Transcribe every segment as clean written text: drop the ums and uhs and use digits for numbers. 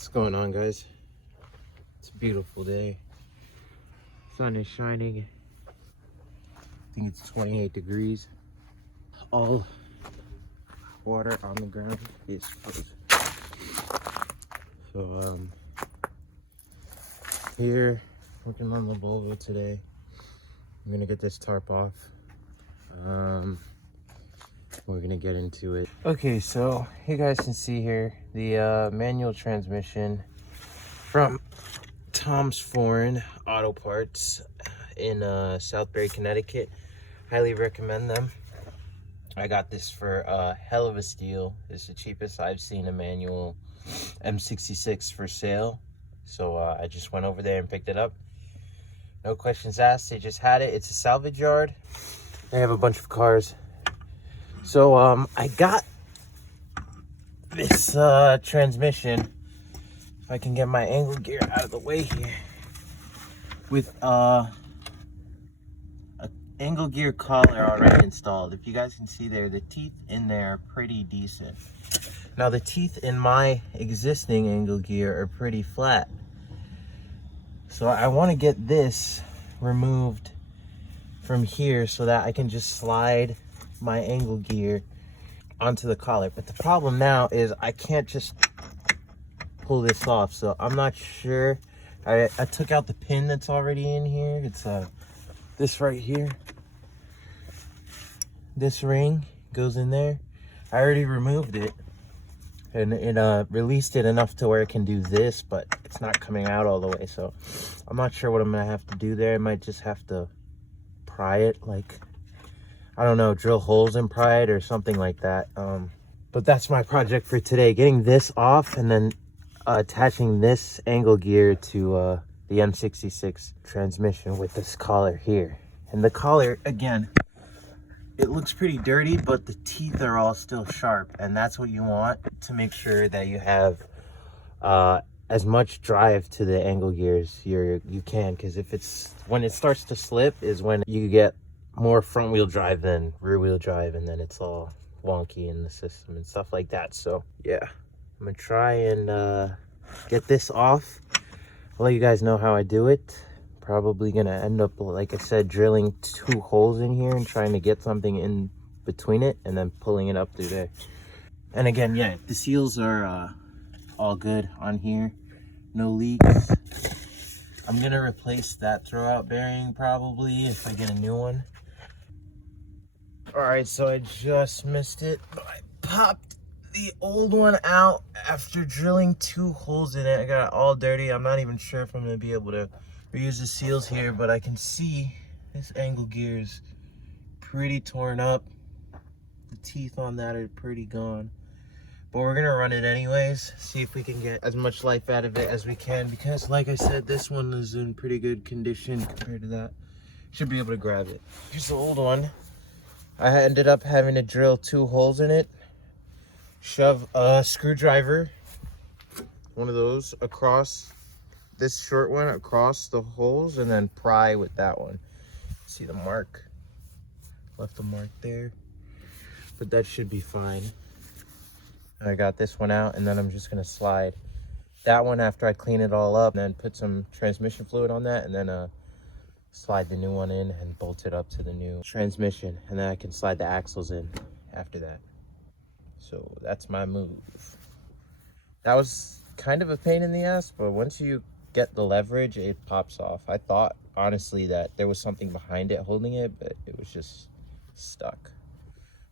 What's going on, guys? It's a beautiful day. Sun is shining. I think it's 28 degrees. All water on the ground is frozen. So here working on the Volvo today. I'm gonna get this tarp off. We're gonna get into it. Okay, so you guys can see here the manual transmission from Tom's Foreign Auto Parts in Southbury, Connecticut. Highly recommend them. I got this for a hell of a steal. It's the cheapest I've seen a manual M66 for sale. So I just went over there and picked it up. No questions asked, they just had it. It's a salvage yard. They have a bunch of cars. So I got this transmission, if I can get my angle gear out of the way here, with an angle gear collar already installed. If you guys can see there, the teeth in there are pretty decent. Now the teeth in my existing angle gear are pretty flat. So I want to get this removed from here so that I can just slide my angle gear onto the collar. But the problem now is I can't just pull this off, so I'm not sure. I took out the pin that's already in here. It's this right here. This ring goes in there. I already removed it, and it released it enough to where it can do this, but it's not coming out all the way. So I'm not sure what I'm gonna have to do there. I might just have to pry it, like, I don't know, drill holes and pry it or something like that. But that's my project for today, getting this off and then attaching this angle gear to the M66 transmission with this collar here. And the collar, again, it looks pretty dirty, but the teeth are all still sharp, and that's what you want to make sure that you have as much drive to the angle gears you can, because when it starts to slip is when you get more front wheel drive than rear wheel drive, and then it's all wonky in the system and stuff like that. So yeah, I'm gonna try and get this off. I'll let you guys know how I do it. Probably gonna end up, like I said, drilling 2 holes in here and trying to get something in between it and then pulling it up through there. And again, yeah, the seals are all good on here, no leaks. I'm gonna replace that throwout bearing probably if I get a new one. All right, so I just missed it, but I popped the old one out after drilling 2 holes in it. I got it all dirty. I'm not even sure if I'm gonna be able to reuse the seals here, but I can see this angle gear is pretty torn up. The teeth on that are pretty gone. But we're gonna run it anyways, see if we can get as much life out of it as we can, because like I said, this one is in pretty good condition compared to that. Should be able to grab it. Here's the old one. I ended up having to drill 2 holes in it, shove a screwdriver, one of those, across this short one, across the holes, and then pry with that one. See the mark? Left a mark there, but that should be fine. I got this one out, and then I'm just gonna slide that one after I clean it all up, and then put some transmission fluid on that, and then slide the new one in and bolt it up to the new transmission, and then I can slide the axles in after that. So that's my move. That was kind of a pain in the ass, but once you get the leverage, it pops off. I thought honestly that there was something behind it holding it, but it was just stuck.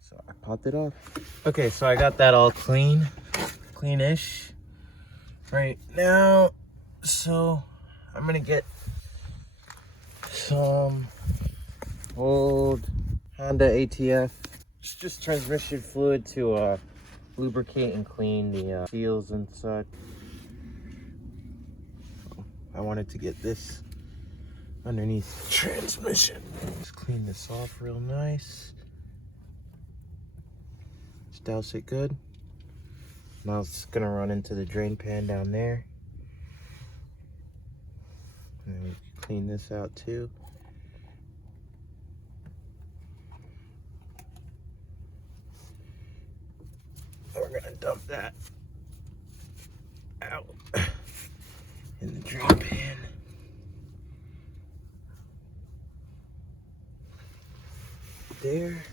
So I popped it off. Okay, so I got that all cleanish right now. So I'm gonna get some old Honda ATF. It's just transmission fluid to lubricate and clean the seals and such. I wanted to get this underneath the transmission. Just clean this off real nice. Just douse it good. Now it's gonna run into the drain pan down there. And we can clean this out too. We're gonna dump that out in the drain pan. There.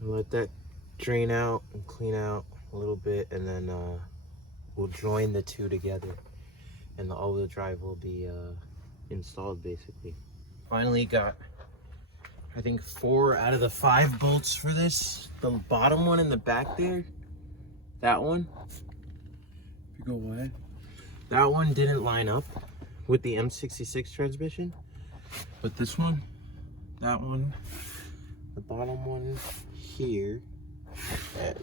And let that drain out and clean out a little bit, and then we'll join the two together, and the all-wheel drive will be installed basically. Finally got, I think, 4 out of the 5 bolts for this. The bottom one in the back there, that one, if you go wide, that one didn't line up with the M66 transmission, but this one, that one, the bottom one here, and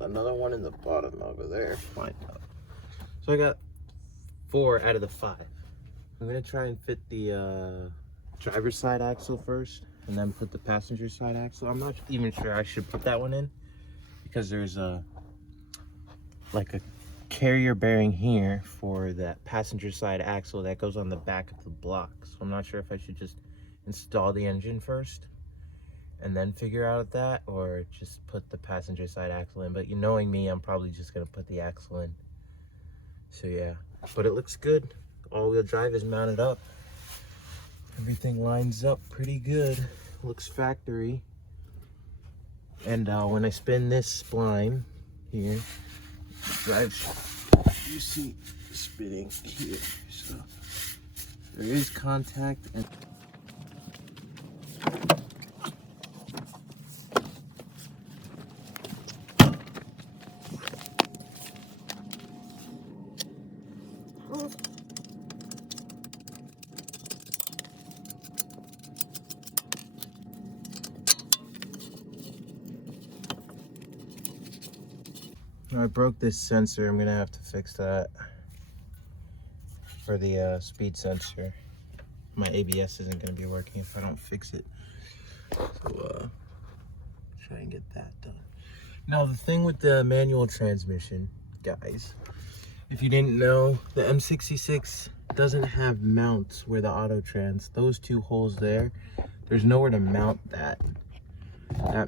another one in the bottom over there lined up. So I got 4 out of the 5. I'm gonna try and fit the driver's side axle first, and then put the passenger side axle. I'm not even sure I should put that one in, because there's like a carrier bearing here for that passenger side axle that goes on the back of the block. So I'm not sure if I should just install the engine first and then figure out that, or just put the passenger side axle in. But you knowing me, I'm probably just gonna put the axle in. So yeah, but it looks good. All-wheel drive is mounted up. Everything lines up pretty good. Looks factory. And when I spin this spline here, drive, you see spinning here. So there is contact, and I broke this sensor. I'm gonna have to fix that for the speed sensor. My ABS isn't gonna be working if I don't fix it. So try and get that done. Now the thing with the manual transmission, guys, if you didn't know, the M66 doesn't have mounts where the auto trans, those 2 holes there, there's nowhere to mount that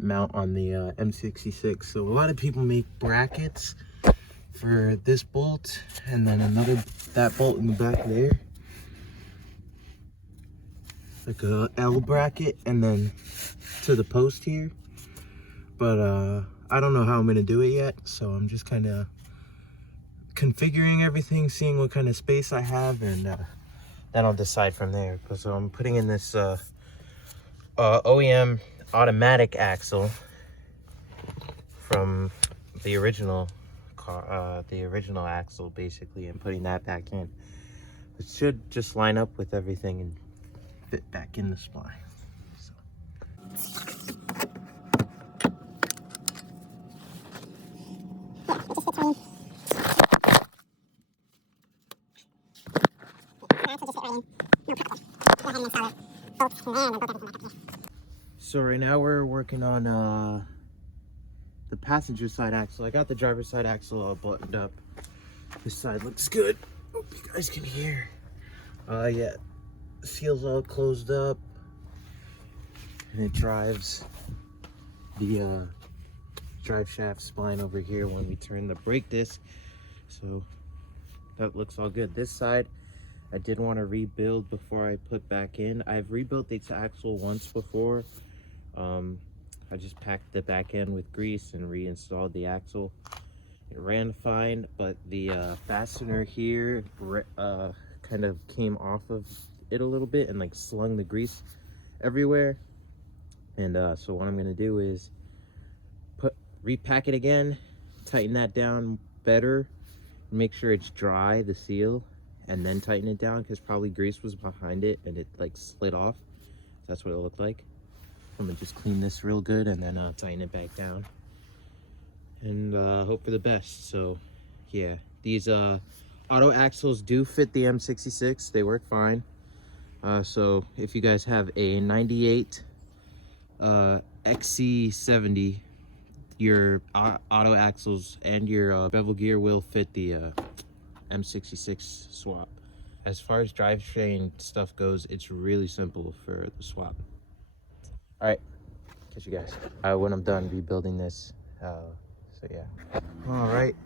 mount on the M66. So a lot of people make brackets for this bolt, and then that bolt in the back there, like a L bracket, and then to the post here. But I don't know how I'm gonna do it yet, so I'm just kind of configuring everything, seeing what kind of space I have, and then I'll decide from there. So I'm putting in this OEM automatic axle from the original car, the original axle basically, and putting that back in. It should just line up with everything and fit back in the spline. So right now we're working on the passenger side axle. I got the driver's side axle all buttoned up. This side looks good. Hope you guys can hear. Yeah, the seal's all closed up, and it drives the drive shaft spline over here when we turn the brake disc. So that looks all good. This side I did want to rebuild before I put back in. I've rebuilt the axle once before. I just packed the back end with grease and reinstalled the axle. It ran fine, but the fastener here kind of came off of it a little bit and like slung the grease everywhere. And so what I'm gonna do is repack it again, tighten that down better, make sure it's dry, the seal, and then tighten it down, because probably grease was behind it and it like slid off. That's what it looked like. I'm gonna just clean this real good and then tighten it back down, and hope for the best. So yeah, these auto axles do fit the M66. They work fine. So if you guys have a 98 XC 70, your auto axles and your bevel gear will fit the M66 swap. As far as drivetrain stuff goes, it's really simple for the swap. All right, catch you guys when I'm done rebuilding this. So yeah. All right,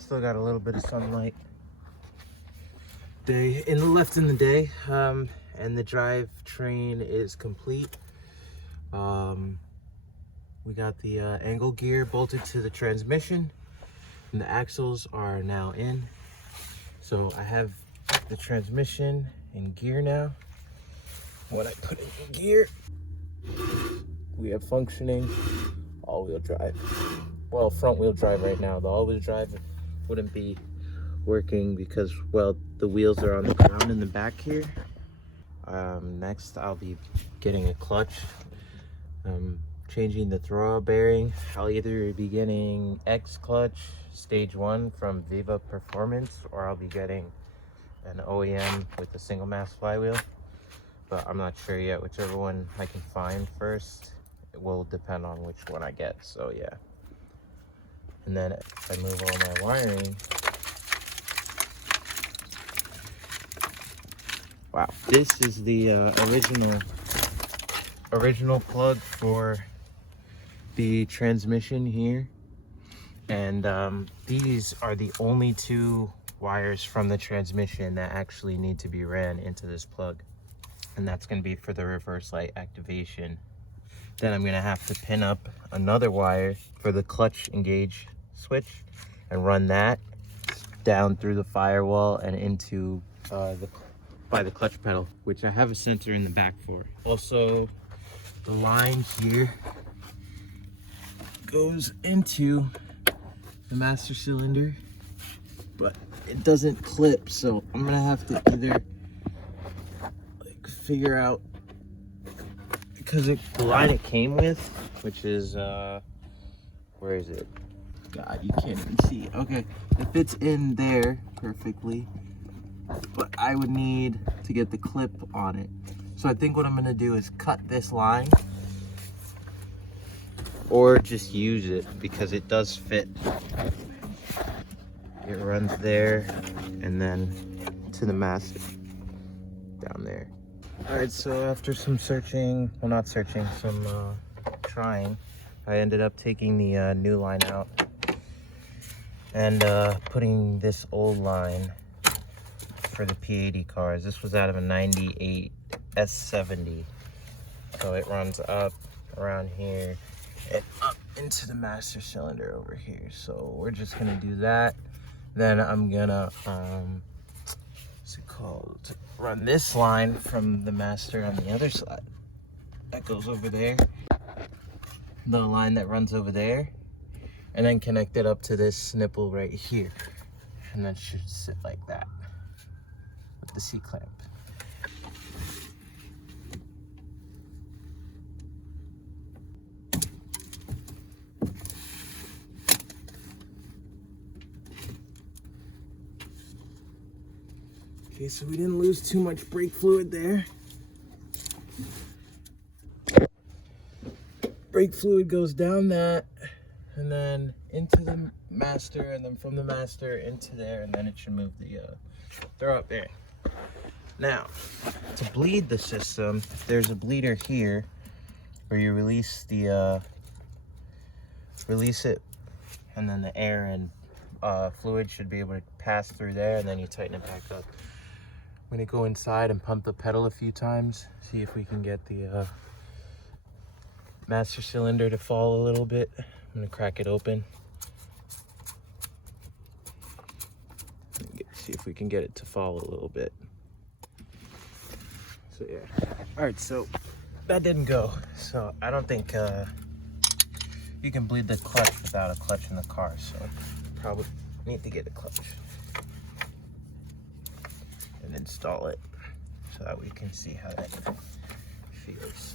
Still got a little bit of sunlight left in the day, and the drivetrain is complete. We got the angle gear bolted to the transmission, and the axles are now in. So I have the transmission in gear now. When I put it in gear, we have functioning all-wheel drive. Well, front-wheel drive right now. The all-wheel drive wouldn't be working because, well, the wheels are on the ground in the back here. Next, I'll be getting a clutch, changing the throwout bearing. I'll either be getting X clutch stage 1 from Viva Performance, or I'll be getting an OEM with a single mass flywheel, but I'm not sure yet. Whichever one I can find first, it will depend on which one I get. So yeah. And then if I move all my wiring, wow, this is the original plug for the transmission here, and these are the only 2 wires from the transmission that actually need to be ran into this plug, and that's going to be for the reverse light activation. Then I'm going to have to pin up another wire for the clutch engage switch and run that down through the firewall and into by the clutch pedal, which I have a sensor in the back for. Also, the line here goes into the master cylinder, but it doesn't clip, so I'm gonna have to either like figure out, because the line it came with, which is where is it? God, you can't even see. Okay, it fits in there perfectly, but I would need to get the clip on it. So I think what I'm gonna do is cut this line, or just use it, because it does fit. It runs there and then to the master down there. All right, so after some searching, well, not searching, some trying, I ended up taking the new line out and putting this old line for the P80 cars. This was out of a 98 S70. So it runs up around here and up into the master cylinder over here. So we're just gonna do that. Then I'm gonna, what's it called? Run this line from the master on the other side. That goes over there. The line that runs over there. And then connect it up to this nipple right here. And then it should sit like that with the C-clamp. Okay, so we didn't lose too much brake fluid there. Brake fluid goes down that, and then into the master, and then from the master into there, and then it should move the throwout bearing. Now, to bleed the system, there's a bleeder here where you release the release it, and then the air and fluid should be able to pass through there, and then you tighten it back up. I'm gonna go inside and pump the pedal a few times, see if we can get the master cylinder to fall a little bit. I'm gonna crack it open. See if we can get it to fall a little bit. So yeah. All right, so that didn't go. So I don't think you can bleed the clutch without a clutch in the car. So probably need to get a clutch and install it so that we can see how that feels.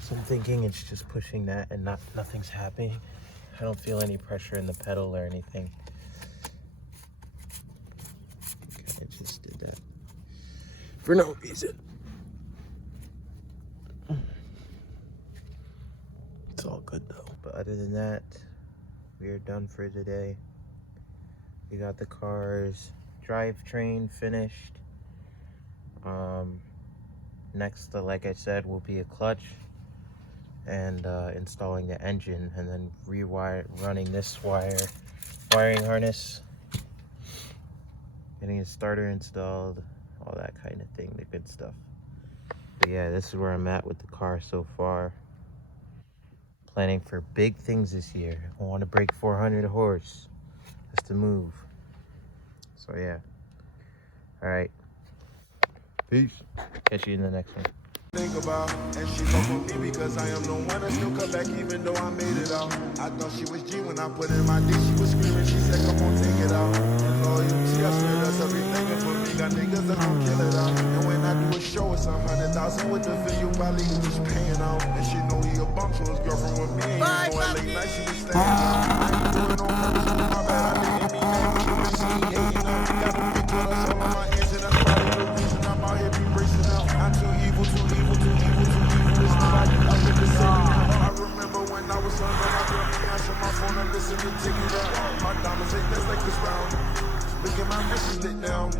So I'm thinking it's just pushing that and nothing's happening. I don't feel any pressure in the pedal or anything. Okay, I just did that for no reason. It's all good though. But other than that, we are done for today. We got the car's drivetrain finished. Next, like I said, will be a clutch and installing the engine, and then running this wire wiring harness, getting a starter installed, all that kind of thing, the good stuff. But yeah, this is where I'm at with the car so far. Planning for big things this year. I want to break 400 horse. That's the move. So yeah. All right. Peace. Catch you in the next one. Think about, and she fuck with me because I am the one that still come back even though I made it out. I thought she was G when I put in my D, she was screaming, she said come on take it out. And loyalty, I swear that's everything, and for me got niggas that gon' kill it out. And when I do a show it's 100,000 with the video, probably you just paying out. And she know he a bum, so his girlfriend with me, and you know late night she was staying out. I ain't doing no purpose, my bad, I didn't mean that, but the way she be hating out. Got a big girl that's all on my ends, and that's probably the reason I'm out here be racing out. I'm too evil, too evil, too evil, too evil. It's nobody out here to save me now. I remember when I was young, when I girl me answer my phone, I listen to take it out. My diamonds ain't that's like this round. Look at my message lit down.